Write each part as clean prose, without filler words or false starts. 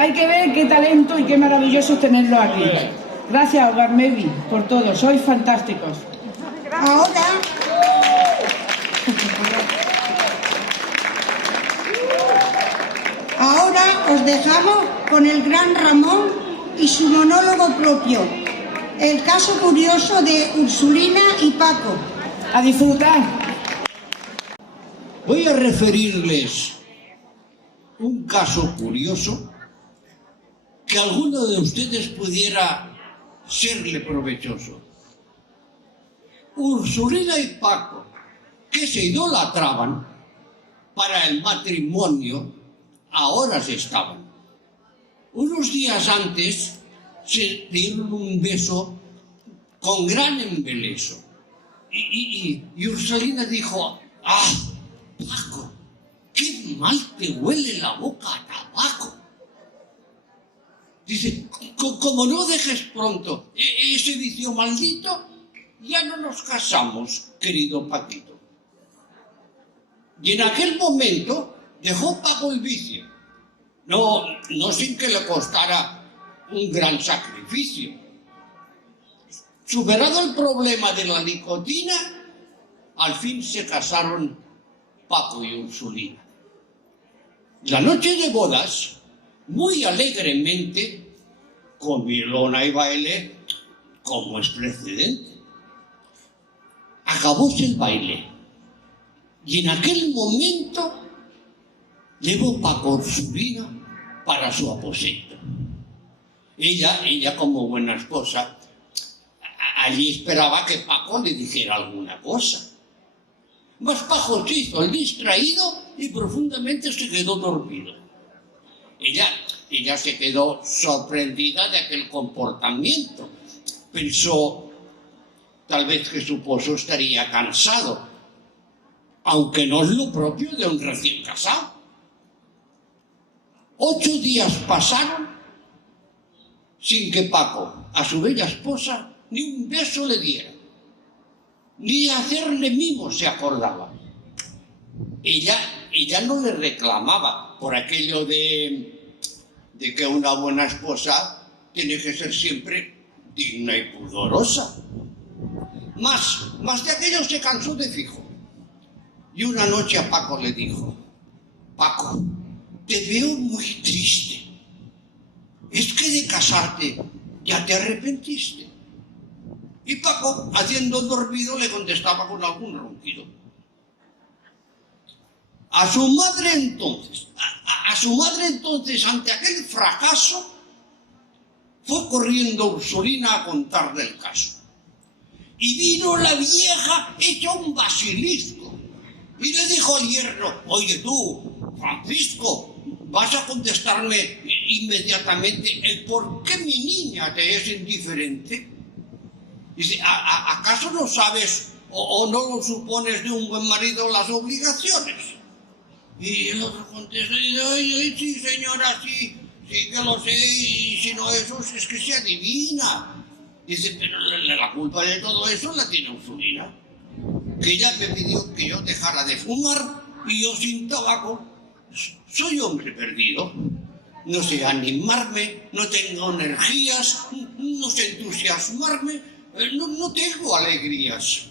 Hay que ver qué talento y qué maravilloso es tenerlo aquí. Gracias, Hogar Mevi, por todo. Sois fantásticos. Ahora os dejamos con el gran Ramón y su monólogo propio. El caso curioso de Ursulina y Paco. A disfrutar. Voy a referirles un caso curioso que a alguno de ustedes pudiera serle provechoso. Ursulina y Paco, que se idolatraban para el matrimonio, ahora se estaban. Unos días antes se dieron un beso con gran embeleso. Y Ursulina dijo: ¡ah, Paco, qué mal te huele la boca a tabaco! Dice: como no dejes pronto ese vicio maldito, ya no nos casamos, querido Paquito. Y en aquel momento dejó Paco el vicio, no sin que le costara un gran sacrificio. Superado el problema de la nicotina, al fin se casaron Paco y Ursulina. La noche de bodas, muy alegremente, con milona y baile, como es precedente. Acabóse el baile, y en aquel momento llevó Paco a Ursulina para su aposento. Ella como buena esposa, allí esperaba que Paco le dijera alguna cosa. Mas Paco se hizo el distraído y profundamente se quedó dormido. Ella se quedó sorprendida de aquel comportamiento. Pensó tal vez que su esposo estaría cansado, aunque no es lo propio de un recién casado. 8 días pasaron sin que Paco, a su bella esposa, ni un beso le diera, ni hacerle mimos se acordaba. Ella no le reclamaba por aquello de que una buena esposa tiene que ser siempre digna y pudorosa. Más de aquello se cansó de fijo. Y una noche a Paco le dijo: Paco, te veo muy triste. ¿Es que de casarte ya te arrepentiste? Y Paco, haciendo dormido, le contestaba con algún ronquido. A su madre entonces, ante aquel fracaso, fue corriendo Ursulina a contarle el caso. Y vino la vieja hecha un basilisco. Y le dijo al yerno: oye tú, Francisco, vas a contestarme inmediatamente el por qué mi niña te es indiferente. Dice: ¿acaso no sabes o no lo supones de un buen marido las obligaciones? Y el otro contesta y dice: ay, sí, señora, sí que lo sé, y si no eso es que se adivina. Dice: pero la culpa de todo eso la tiene Ursulina, que ella me pidió que yo dejara de fumar y yo sin tabaco soy hombre perdido. No sé animarme, no tengo energías, no sé entusiasmarme, no tengo alegrías.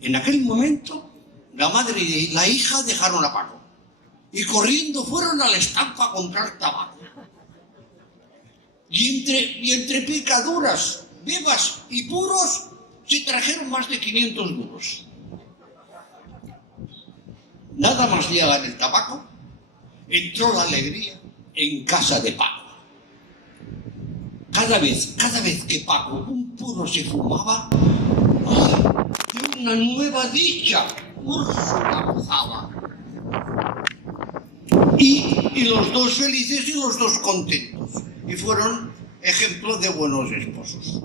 En aquel momento, la madre y la hija dejaron a Paco y corriendo fueron a la estampa a comprar tabaco. Y entre picaduras, bebas y puros, se trajeron más de 500 duros. Nada más llegar el tabaco, entró la alegría en casa de Paco. Cada vez que Paco un puro se fumaba, de una nueva dicha Úrsula gozaba. Y los dos felices y los dos contentos. Y fueron ejemplos de buenos esposos.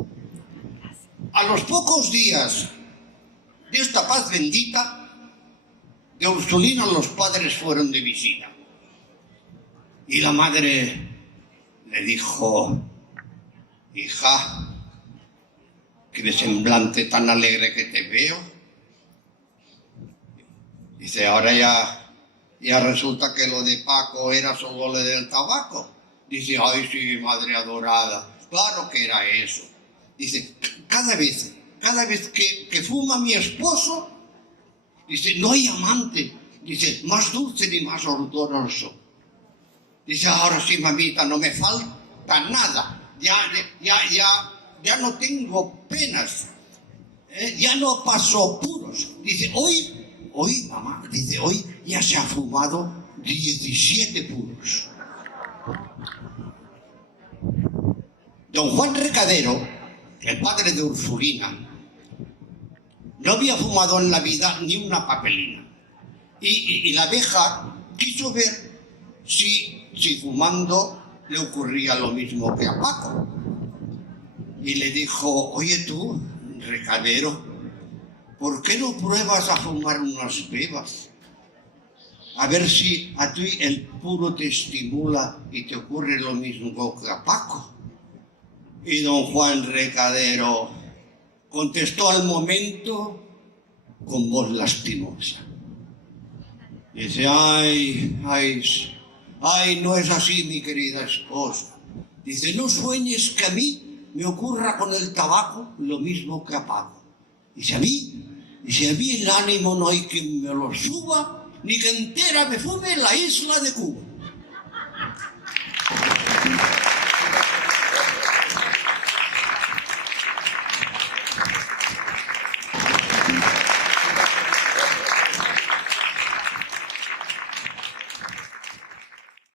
A los pocos días de esta paz bendita, de Ursulina los padres fueron de visita. Y la madre le dijo: hija, qué de semblante tan alegre que te veo. Dice: ahora ya Ya resulta que lo de Paco era solo lo del tabaco. Dice, ay sí, madre adorada, claro que era eso. Dice, cada vez que fuma mi esposo, dice, no hay amante, dice, más dulce ni más oloroso. Dice, ahora sí, mamita, no me falta nada, ya no tengo penas, ya no paso puros. Dice, hoy, mamá, dice, hoy ya se ha fumado 17 puros. Don Juan Recadero, el padre de Ursulina, no había fumado en la vida ni una papelina. Y la abeja quiso ver si fumando le ocurría lo mismo que a Paco. Y le dijo, oye tú, Recadero, ¿por qué no pruebas a fumar unas bebas? A ver si a ti el puro te estimula y te ocurre lo mismo que a Paco. Y don Juan Recadero contestó al momento con voz lastimosa. Dice, ay, no es así, mi querida esposa. Dice, no sueñes que a mí me ocurra con el tabaco lo mismo que a Paco. Dice, a mí el ánimo no hay quien me lo suba, ni que entera me fume la isla de Cuba.